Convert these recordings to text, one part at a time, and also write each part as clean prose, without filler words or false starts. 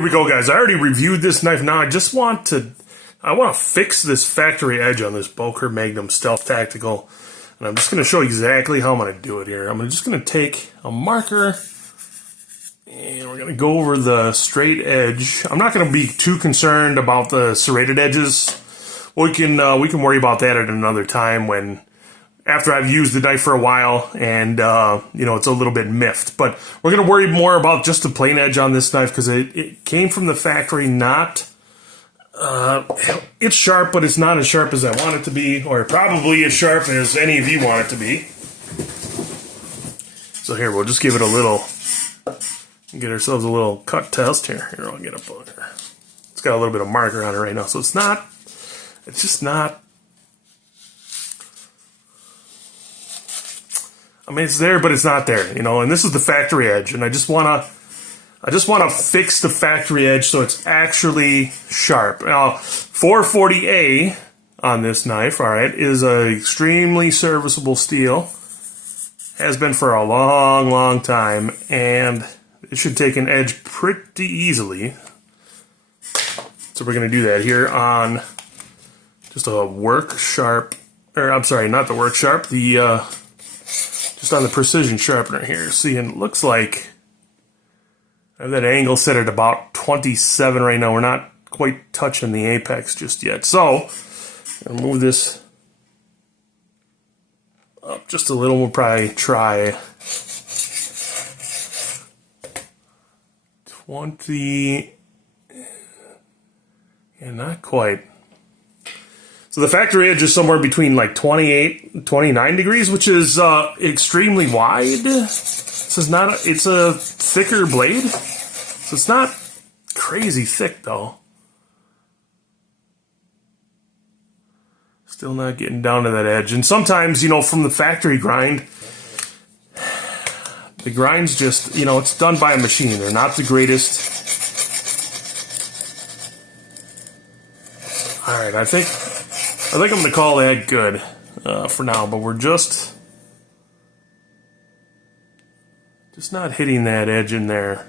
Here we go, guys. I already reviewed this knife. Now I want to fix this factory edge on this Boker Magnum Stealth Tactical. And I'm just going to show you exactly how I'm going to do it here. I'm just going to take a marker and we're going to go over the straight edge. I'm not going to be too concerned about the serrated edges. We can worry about that at another time after I've used the knife for a while and it's a little bit miffed. But we're going to worry more about just the plain edge on this knife because it came from the factory it's sharp, but it's not as sharp as I want it to be, or probably as sharp as any of you want it to be. So here, we'll just give it get ourselves a little cut test here. Here, I'll get up on here. It's got a little bit of marker on it right now, so it's just not. I mean, it's there, but it's not there, and this is the factory edge, and I just want to fix the factory edge so it's actually sharp. Now, 440A on this knife, all right, is an extremely serviceable steel. Has been for a long, long time, and it should take an edge pretty easily. So we're going to do that here on just a work sharp, or I'm sorry, not the work sharp, just on the precision sharpener here. See, and it looks like I have that angle set at about 27 right now. We're not quite touching the apex just yet. So, I'm gonna move this up just a little. We'll probably try 20, yeah, not quite. So the factory edge is somewhere between like 28 and 29 degrees, which is extremely wide. This is not it's a thicker blade, so it's not crazy thick though. Still not getting down to that edge. And sometimes, from the factory grind, the grind's just, it's done by a machine. They're not the greatest. All right, I think I'm going to call that good for now, but we're just not hitting that edge in there.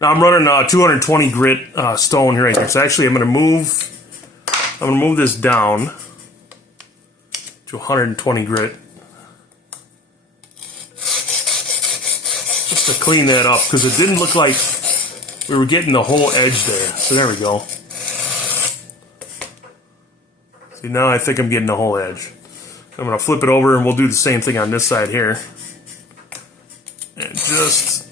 Now I'm running 220 grit stone here right there. So actually I'm going to move this down to 120 grit. Just to clean that up because it didn't look like we were getting the whole edge there. So there we go. See, now I think I'm getting the whole edge. I'm going to flip it over and we'll do the same thing on this side here. And just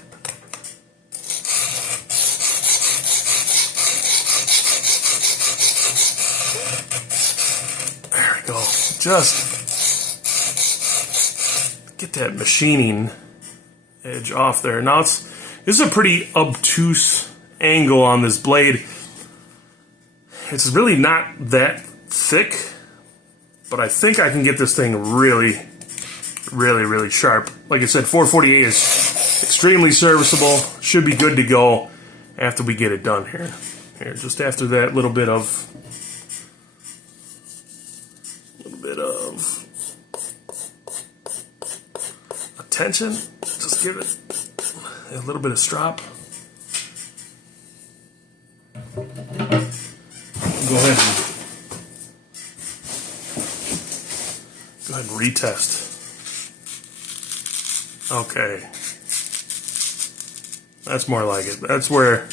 there we go. Just get that machining edge off there. Now this is a pretty obtuse angle on this blade. It's really not that thick, but I think I can get this thing really, really, really sharp. Like I said, 448 is extremely serviceable. Should be good to go after we get it done here. Here, just after that little bit of attention, just give it a little bit of strop. Go ahead and retest. Okay. That's more like it. That's where...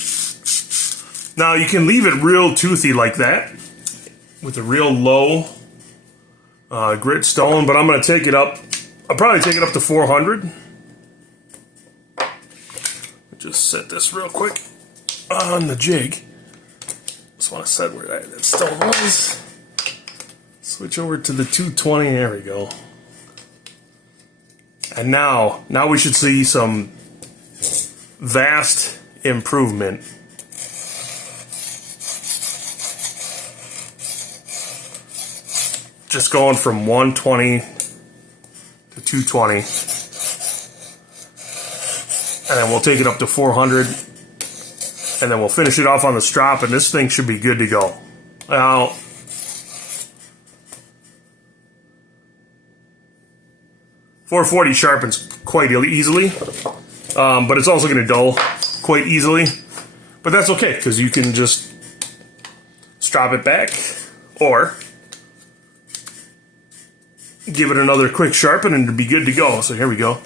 Now, you can leave it real toothy like that with a real low grit stone, but I'm going to take it up. I'll probably take it up to 400. Just set this real quick on the jig. Just want to set where that stone was. Switch over to the 220. There we go. And now we should see some vast improvement. Just going from 120 to 220. And then we'll take it up to 400. And then we'll finish it off on the strop, and this thing should be good to go. Now, .440 sharpens quite easily, but it's also going to dull quite easily. But that's okay, because you can just strap it back, or give it another quick sharpen and it'll be good to go. So here we go.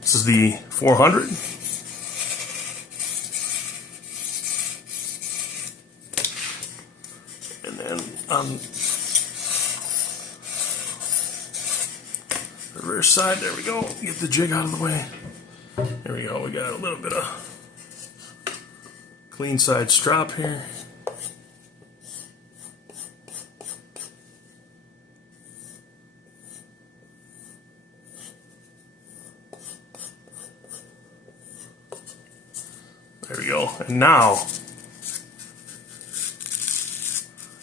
This is the 400. And then on the reverse side, there we go. Get the jig out of the way. There we go. We got a little bit of clean side strap here. There we go. And now,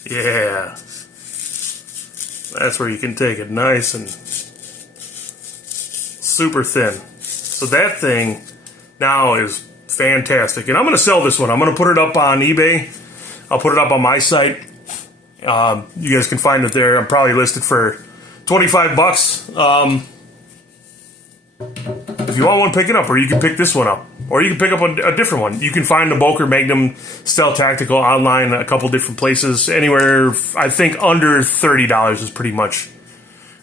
yeah, that's where you can take it nice and super thin. So that thing now is fantastic. And I'm going to sell this one. I'm going to put it up on eBay. I'll put it up on my site. You guys can find it there. I'm probably listed for 25 bucks. If you want one, pick it up, or you can pick this one up. Or you can pick up a different one. You can find the Boker Magnum Stealth Tactical online a couple different places. Anywhere, I think, under $30 is pretty much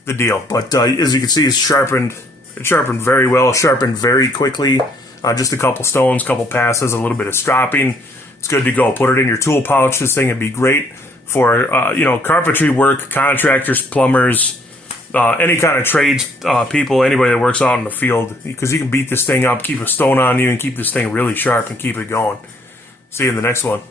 the deal. But as you can see, it's sharpened. It sharpened very well, sharpened very quickly. Just a couple stones, couple passes, a little bit of stropping. It's good to go. Put it in your tool pouch. This thing would be great for carpentry work, contractors, plumbers, any kind of trades people, anybody that works out in the field, because you can beat this thing up, keep a stone on you, and keep this thing really sharp and keep it going. See you in the next one.